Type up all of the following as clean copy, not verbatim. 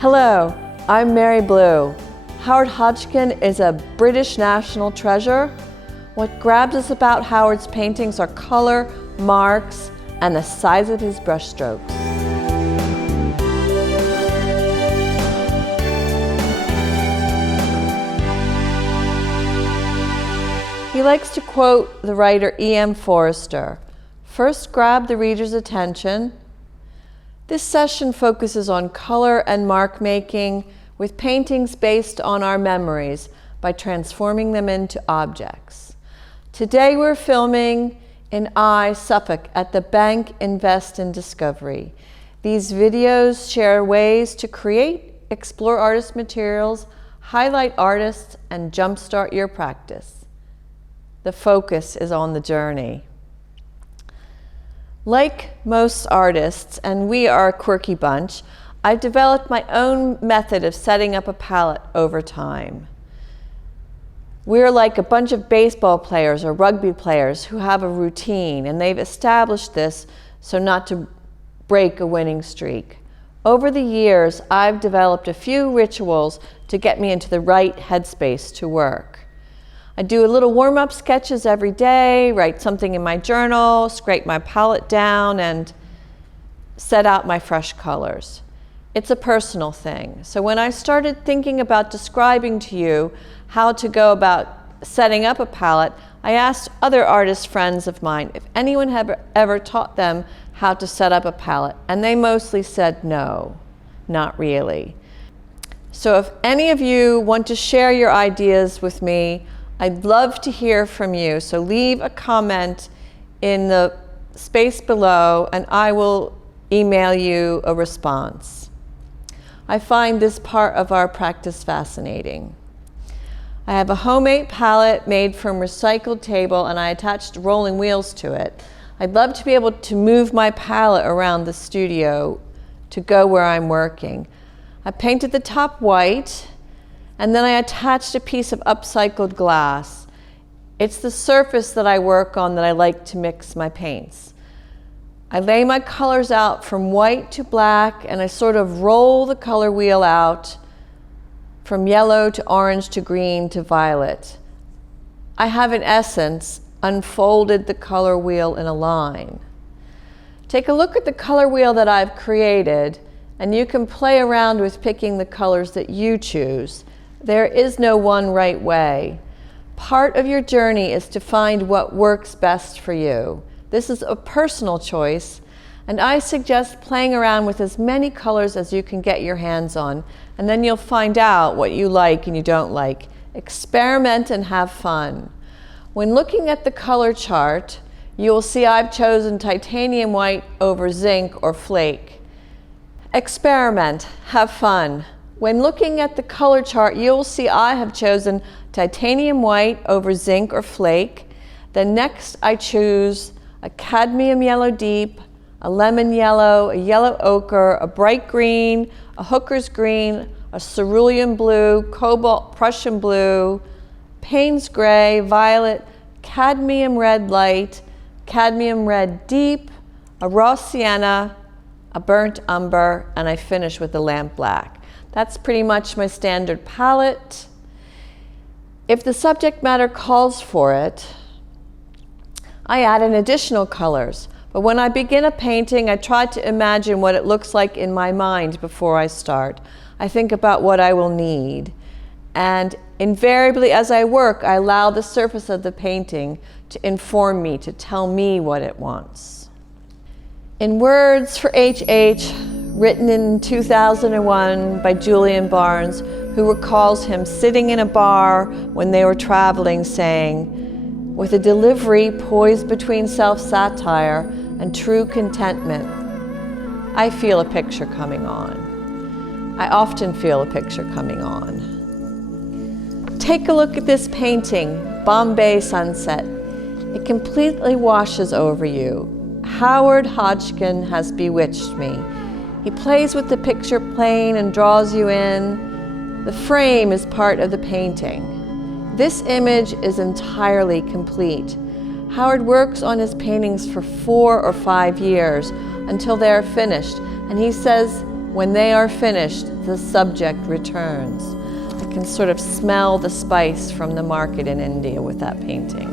Hello, I'm Mary Blue. Howard Hodgkin is a British national treasure. What grabs us about Howard's paintings are color, marks, and the size of his brushstrokes. He likes to quote the writer E.M. Forster, "First grab the reader's attention." This session focuses on color and mark making with paintings based on our memories by transforming them into objects. Today we're filming in Suffolk at the Bank Invest in Discovery. These videos share ways to create, explore artist materials, highlight artists, and jumpstart your practice. The focus is on the journey. Like most artists, and we are a quirky bunch, I've developed my own method of setting up a palette over time. We're like a bunch of baseball players or rugby players who have a routine, and they've established this so not to break a winning streak. Over the years, I've developed a few rituals to get me into the right headspace to work. I do a little warm-up sketches every day, write something in my journal, scrape my palette down, and set out my fresh colors. It's a personal thing. So when I started thinking about describing to you how to go about setting up a palette, I asked other artist friends of mine if anyone had ever taught them how to set up a palette, and they mostly said no, not really. So if any of you want to share your ideas with me, I'd love to hear from you, so leave a comment in the space below and I will email you a response. I find this part of our practice fascinating. I have a homemade palette made from recycled table and I attached rolling wheels to it. I'd love to be able to move my palette around the studio to go where I'm working. I painted the top white, and then I attached a piece of upcycled glass. It's the surface that I work on that I like to mix my paints. I lay my colors out from white to black, and I sort of roll the color wheel out from yellow to orange to green to violet. I have, in essence, unfolded the color wheel in a line. Take a look at the color wheel that I've created, and you can play around with picking the colors that you choose. There is no one right way. Part of your journey is to find what works best for you. This is a personal choice, and I suggest playing around with as many colors as you can get your hands on, and then you'll find out what you like and you don't like. Experiment and have fun. When looking at the color chart, you will see I've chosen titanium white over zinc or flake. Experiment, have fun. When looking at the color chart, you'll see I have chosen titanium white over zinc or flake. Then next I choose a cadmium yellow deep, a lemon yellow, a yellow ochre, a bright green, a hooker's green, a cerulean blue, cobalt Prussian blue, Payne's gray, violet, cadmium red light, cadmium red deep, a raw sienna, a burnt umber, and I finish with a lamp black. That's pretty much my standard palette. If the subject matter calls for it, I add in additional colors. But when I begin a painting, I try to imagine what it looks like in my mind before I start. I think about what I will need. And invariably, as I work, I allow the surface of the painting to inform me, to tell me what it wants. In Words for H.H., written in 2001 by Julian, who recalls him sitting in a bar when they were traveling, saying, "With a delivery poised between self-satire and true contentment, I feel a picture coming on." I often feel a picture coming on. Take a look at this painting, Bombay Sunset. It completely washes over you. Howard Hodgkin has bewitched me. He plays with the picture plane and draws you in. The frame is part of the painting. This image is entirely complete. Howard works on his paintings for 4 or 5 years until they are finished, and he says when they are finished, the subject returns. I can sort of smell the spice from the market in India with that painting.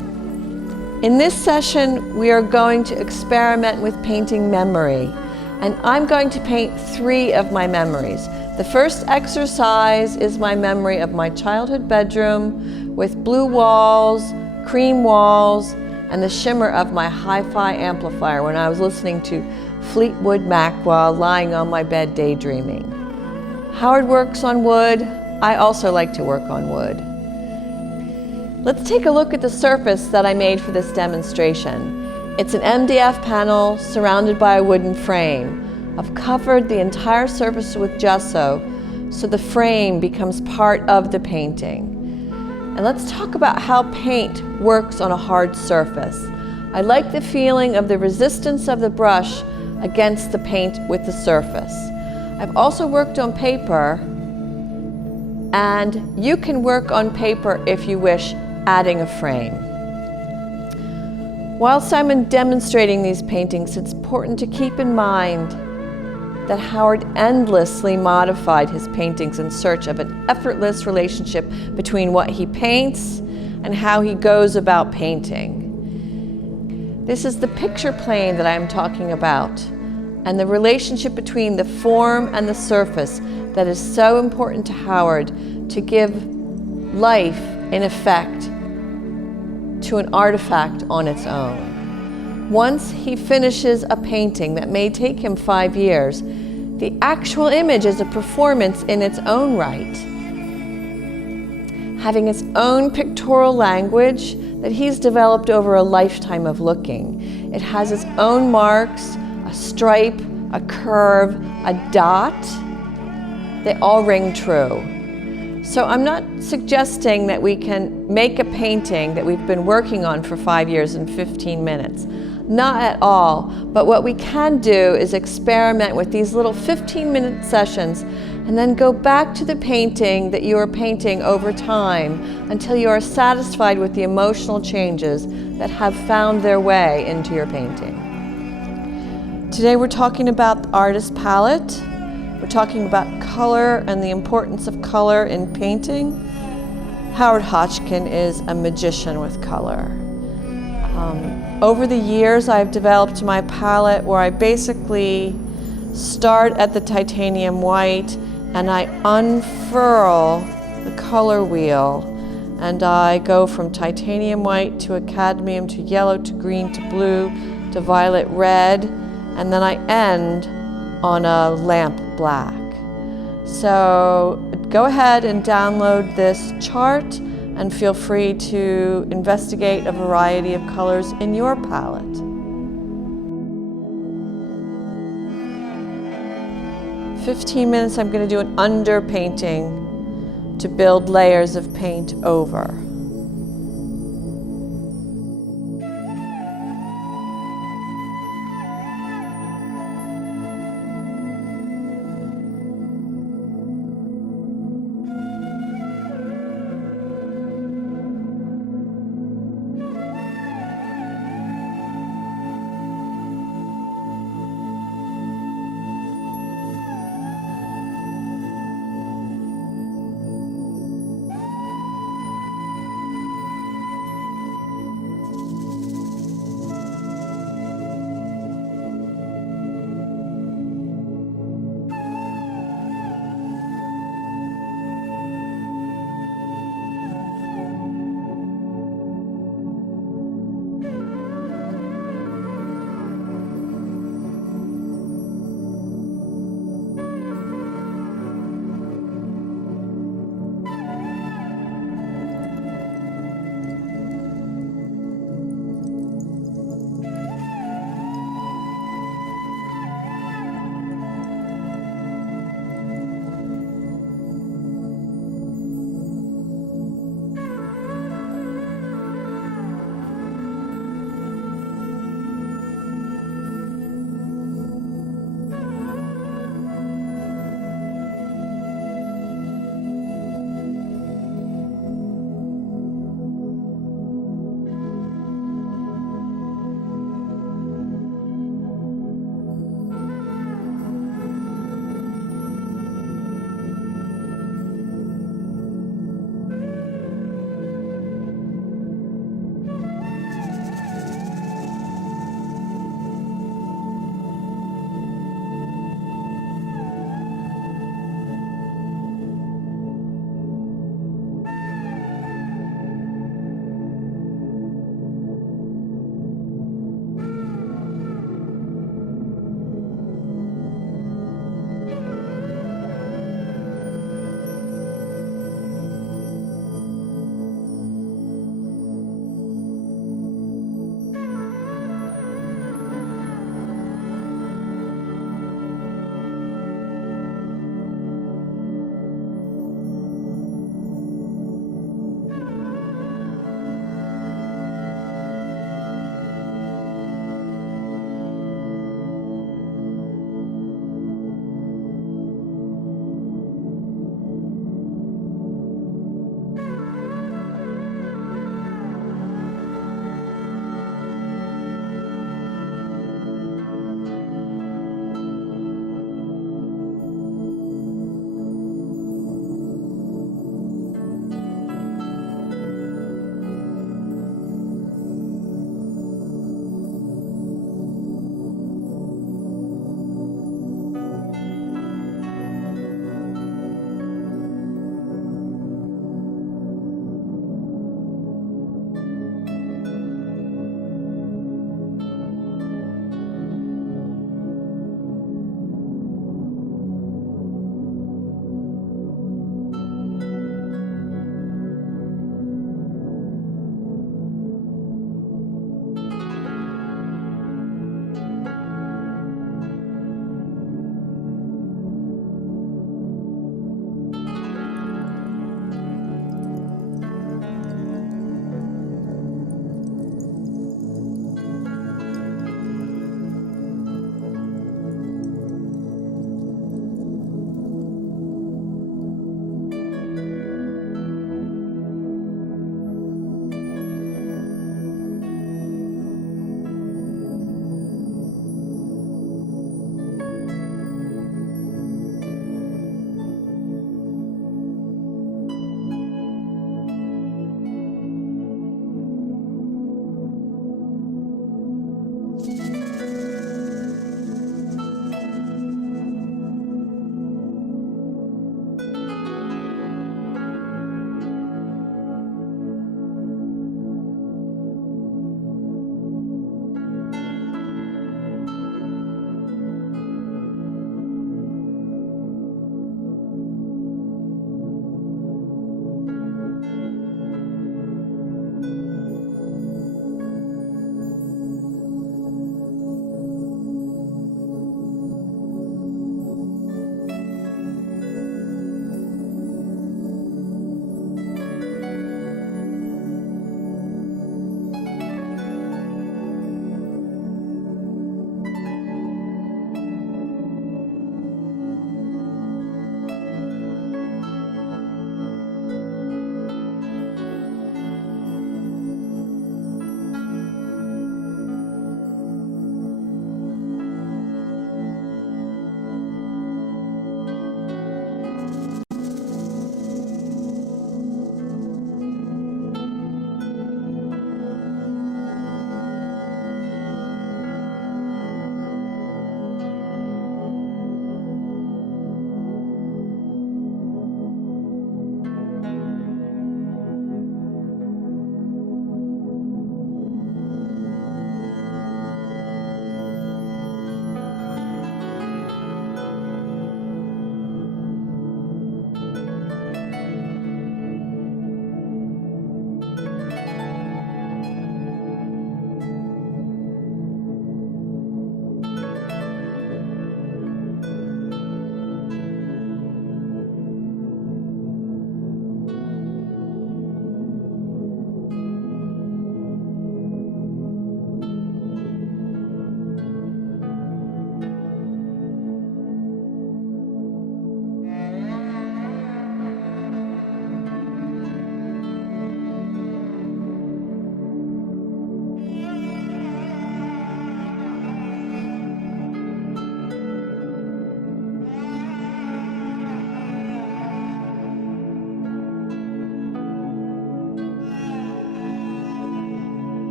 In this session, we are going to experiment with painting memory, and I'm going to paint 3 of my memories. The first exercise is my memory of my childhood bedroom with blue walls, cream walls, and the shimmer of my hi-fi amplifier when I was listening to Fleetwood Mac while lying on my bed daydreaming. Howard works on wood. I also like to work on wood. Let's take a look at the surface that I made for this demonstration. It's an MDF panel surrounded by a wooden frame. I've covered the entire surface with gesso so the frame becomes part of the painting. And let's talk about how paint works on a hard surface. I like the feeling of the resistance of the brush against the paint with the surface. I've also worked on paper, and you can work on paper if you wish, adding a frame. Whilst I'm demonstrating these paintings, it's important to keep in mind that Howard endlessly modified his paintings in search of an effortless relationship between what he paints and how he goes about painting. This is the picture plane that I'm talking about, and the relationship between the form and the surface that is so important to Howard to give life, in effect, to an artifact on its own. Once he finishes a painting that may take him 5 years, the actual image is a performance in its own right, having its own pictorial language that he's developed over a lifetime of looking. It has its own marks, a stripe, a curve, a dot. They all ring true. So I'm not suggesting that we can make a painting that we've been working on for 5 years in 15 minutes. Not at all, but what we can do is experiment with these little 15-minute sessions and then go back to the painting that you are painting over time until you are satisfied with the emotional changes that have found their way into your painting. Today we're talking about the artist palette. We're talking about color and the importance of color in painting. Howard Hodgkin is a magician with color. Over the years, I've developed my palette where I basically start at the titanium white and I unfurl the color wheel, and I go from titanium white to cadmium to yellow to green to blue to violet red, and then I end on a lamp black. So go ahead and download this chart and feel free to investigate a variety of colors in your palette. In 15 minutes, I'm going to do an underpainting to build layers of paint over.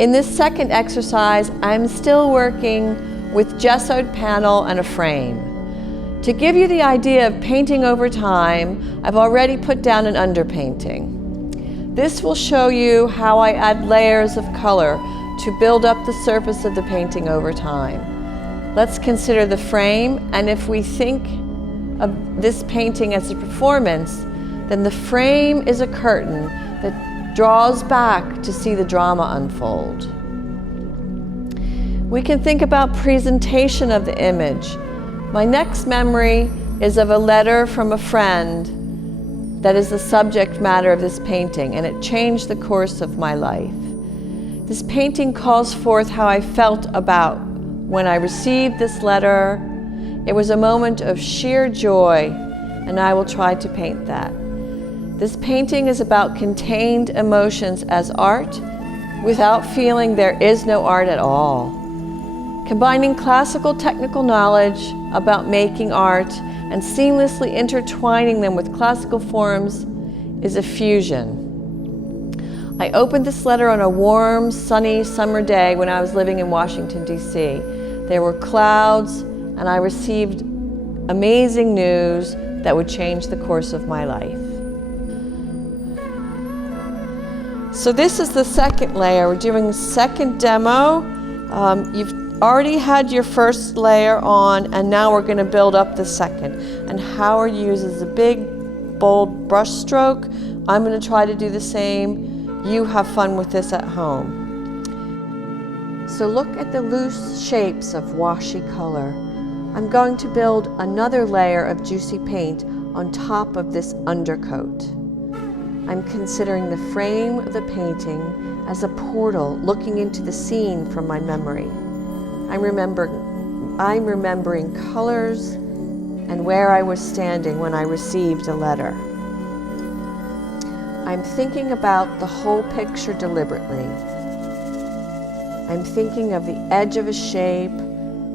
In this second exercise, I'm still working with gessoed panel and a frame. To give you the idea of painting over time, I've already put down an underpainting. This will show you how I add layers of color to build up the surface of the painting over time. Let's consider the frame, and if we think of this painting as a performance, then the frame is a curtain that draws back to see the drama unfold. We can think about presentation of the image. My next memory is of a letter from a friend that is the subject matter of this painting, and it changed the course of my life. This painting calls forth how I felt about when I received this letter. It was a moment of sheer joy, and I will try to paint that. This painting is about contained emotions as art without feeling there is no art at all. Combining classical technical knowledge about making art and seamlessly intertwining them with classical forms is a fusion. I opened this letter on a warm, sunny summer day when I was living in Washington, D.C. There were clouds, and I received amazing news that would change the course of my life. So this is the second layer. We're doing a second demo. You've already had your first layer on, and now we're going to build up the second. And Howard uses a big, bold brush stroke. I'm going to try to do the same. You have fun with this at home. So look at the loose shapes of washy color. I'm going to build another layer of juicy paint on top of this undercoat. I'm considering the frame of the painting as a portal looking into the scene from my memory. I'm remembering colors and where I was standing when I received a letter. I'm thinking about the whole picture deliberately. I'm thinking of the edge of a shape.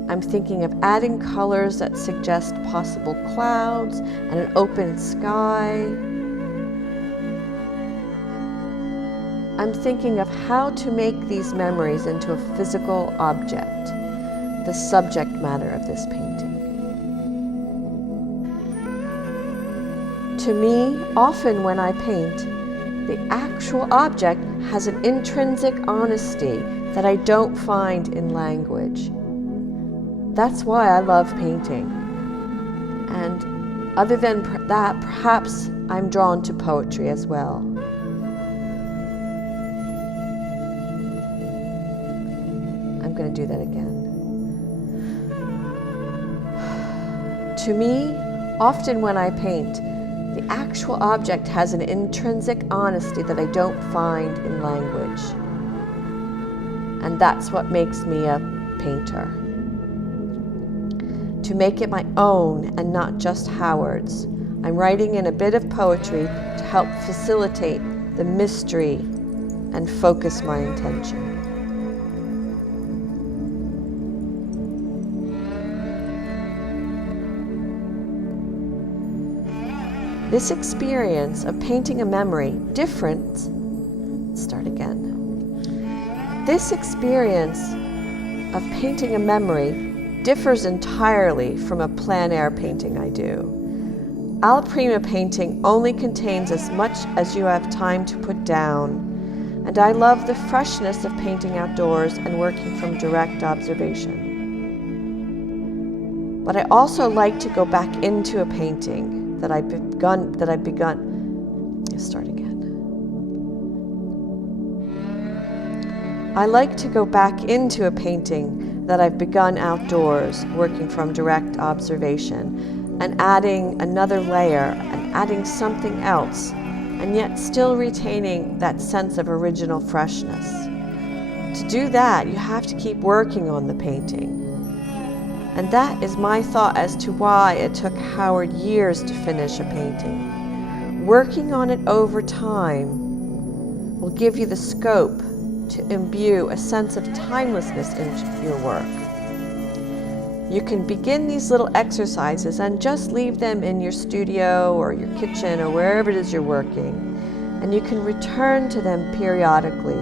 I'm thinking of adding colors that suggest possible clouds and an open sky. I'm thinking of how to make these memories into a physical object, the subject matter of this painting. To me, often when I paint, the actual object has an intrinsic honesty that I don't find in language. That's why I love painting. And other than that, perhaps I'm drawn to poetry as well. I'm going to do that again. To me, often when I paint, the actual object has an intrinsic honesty that I don't find in language. And that's what makes me a painter. To make it my own and not just Howard's, I'm writing in a bit of poetry to help facilitate the mystery and focus my intention. This experience of painting a memory This experience of painting a memory differs entirely from a plein air painting I do. Unprimed painting only contains as much as you have time to put down, and I love the freshness of painting outdoors and working from direct observation. But I also like to go back into a painting that I've begun. I like to go back into a painting that I've begun outdoors, working from direct observation, and adding another layer and adding something else, and yet still retaining that sense of original freshness. To do that, you have to keep working on the painting. And that is my thought as to why it took Howard years to finish a painting. Working on it over time will give you the scope to imbue a sense of timelessness into your work. You can begin these little exercises and just leave them in your studio or your kitchen or wherever it is you're working, and you can return to them periodically.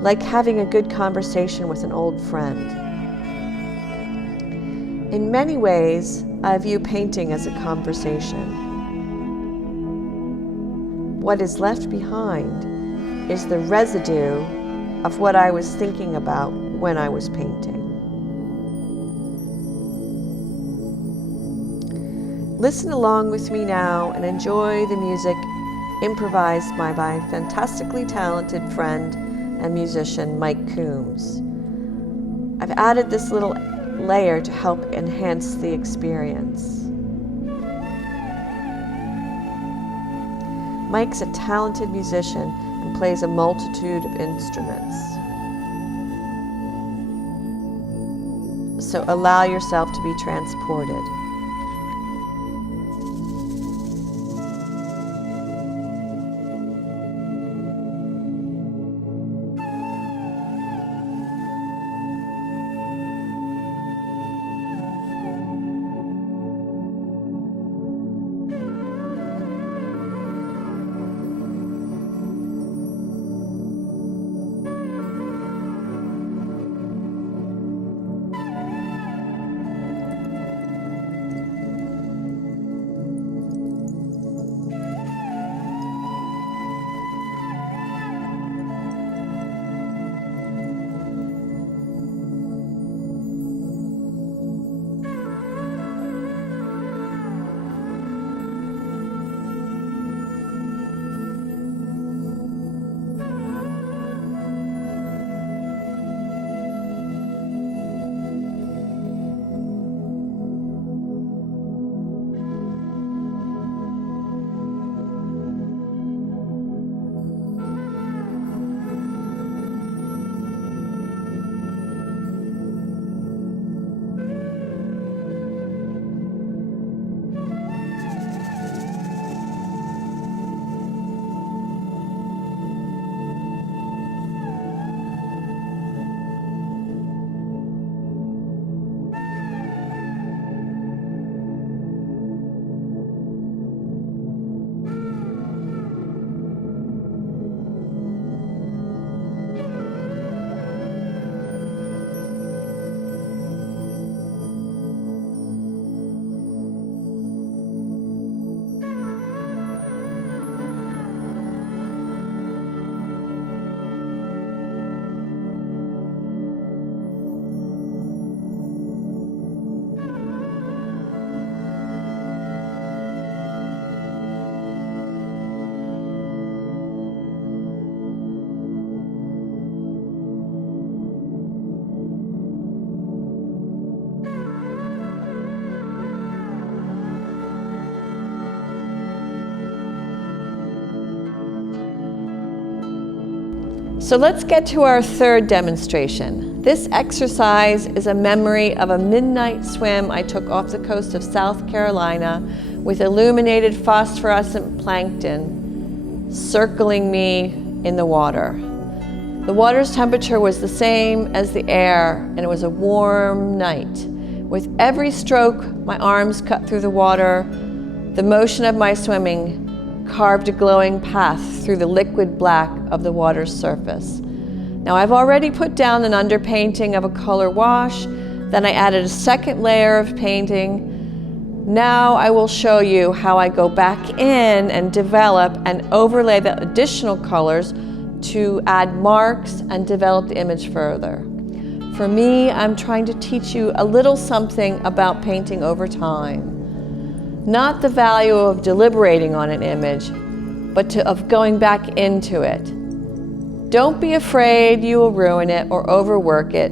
like having a good conversation with an old friend. In many ways, I view painting as a conversation. What is left behind is the residue of what I was thinking about when I was painting. Listen along with me now and enjoy the music improvised by my fantastically talented friend and musician, Mike Coombs. I've added this little layer to help enhance the experience. Mike's a talented musician and plays a multitude of instruments. So allow yourself to be transported. So let's get to our third demonstration. This exercise is a memory of a midnight swim I took off the coast of South Carolina with illuminated phosphorescent plankton circling me in the water. The water's temperature was the same as the air, and it was a warm night. With every stroke, my arms cut through the water. The motion of my swimming carved a glowing path through the liquid black of the water's surface. Now I've already put down an underpainting of a color wash, then I added a second layer of painting. Now I will show you how I go back in and develop and overlay the additional colors to add marks and develop the image further. For me, I'm trying to teach you a little something about painting over time. Not the value of deliberating on an image, but of going back into it. Don't be afraid you will ruin it or overwork it,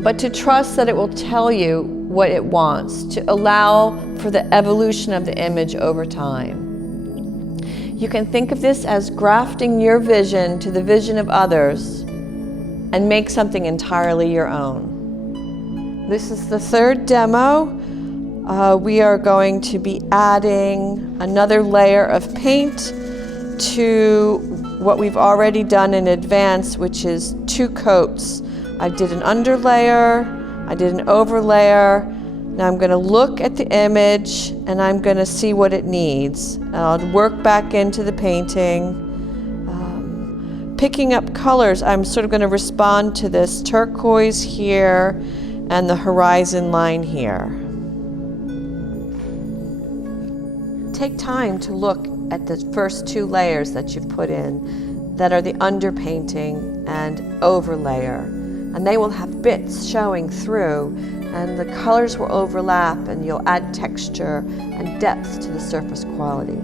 but to trust that it will tell you what it wants, to allow for the evolution of the image over time. You can think of this as grafting your vision to the vision of others and make something entirely your own. This is the third demo. We are going to be adding another layer of paint to what we've already done in advance, which is 2 coats. I did an underlayer, I did an overlayer. Now I'm going to look at the image and I'm going to see what it needs. I'll work back into the painting. picking up colors, I'm sort of going to respond to this turquoise here and the horizon line here. Take time to look at the first two layers that you've put in that are the underpainting and overlayer, and they will have bits showing through, and the colors will overlap, and you'll add texture and depth to the surface quality.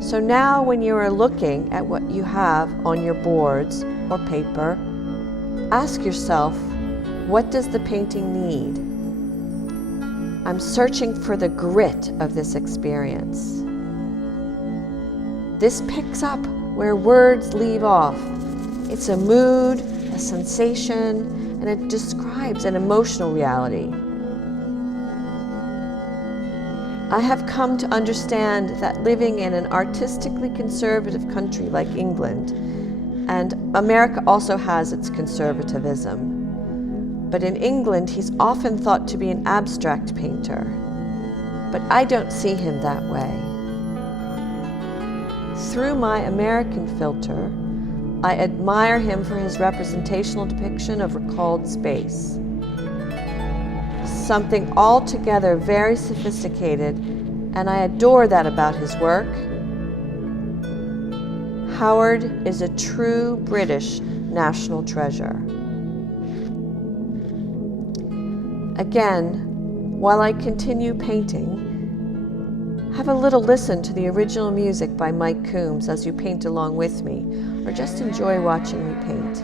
So now when you are looking at what you have on your boards or paper, ask yourself, what does the painting need? I'm searching for the grit of this experience. This picks up where words leave off. It's a mood, a sensation, and it describes an emotional reality. I have come to understand that living in an artistically conservative country like England, and America also has its conservatism, but in England he's often thought to be an abstract painter, but I don't see him that way. Through my American filter, I admire him for his representational depiction of recalled space. Something altogether very sophisticated, and I adore that about his work. Howard is a true British national treasure. Again, while I continue painting, have a little listen to the original music by Mike Coombs as you paint along with me, or just enjoy watching me paint.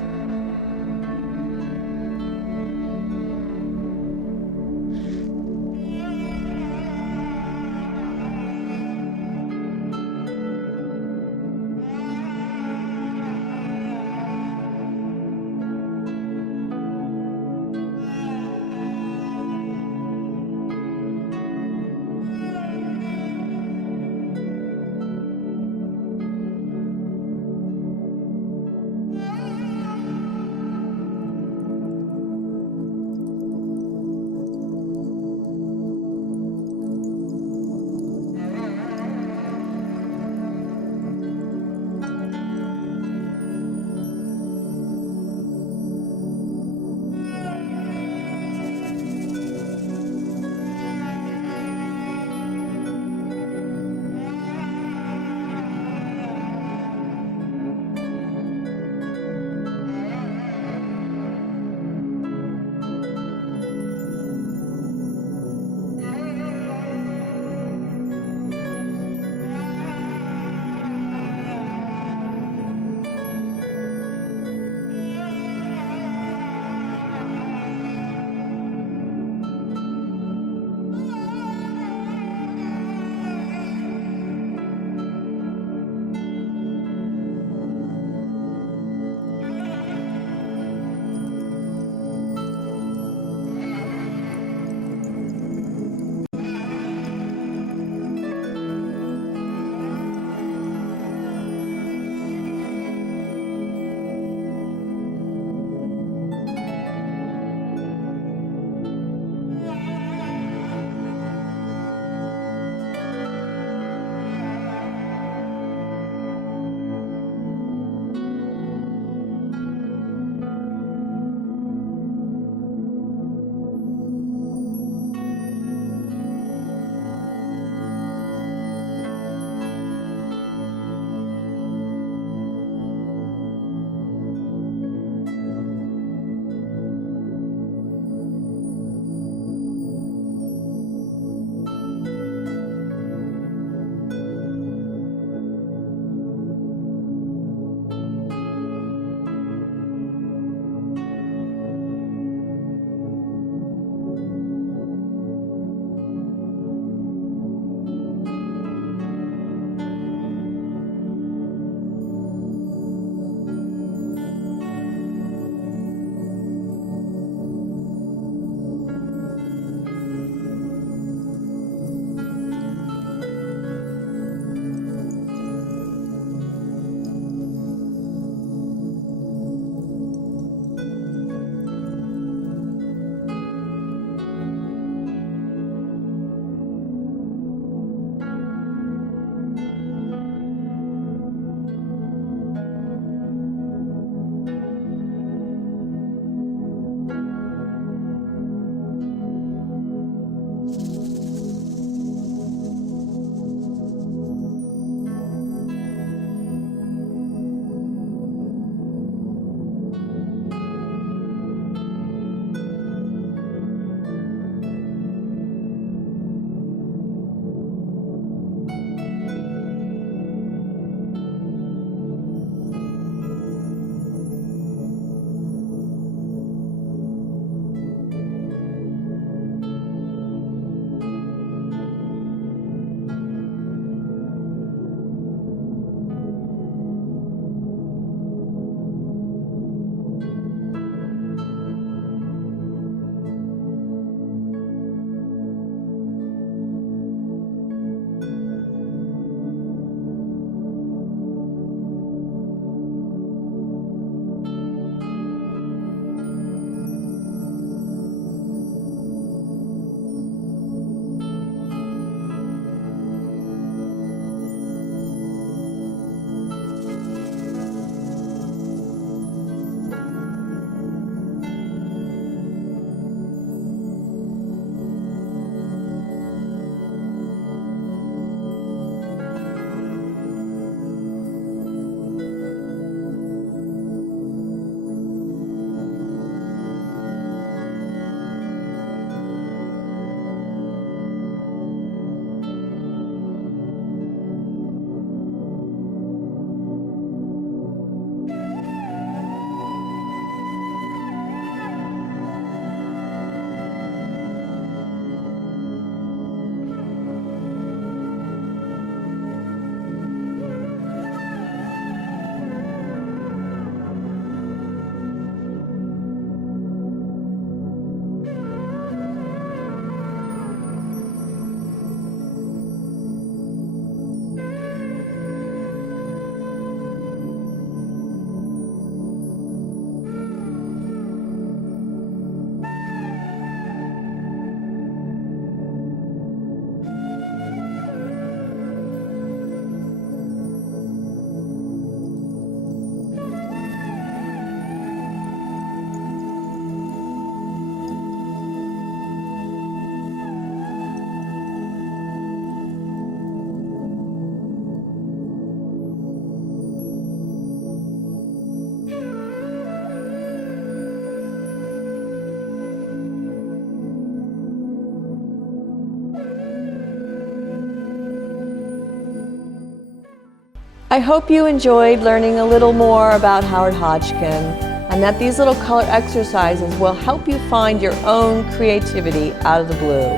I hope you enjoyed learning a little more about Howard Hodgkin, and that these little color exercises will help you find your own creativity out of the blue.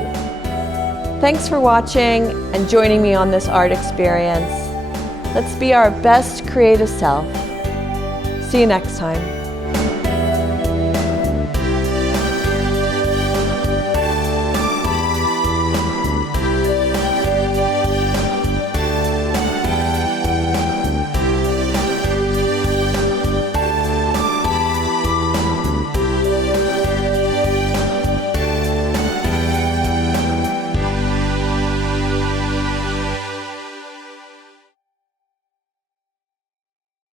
Thanks for watching and joining me on this art experience. Let's be our best creative self. See you next time.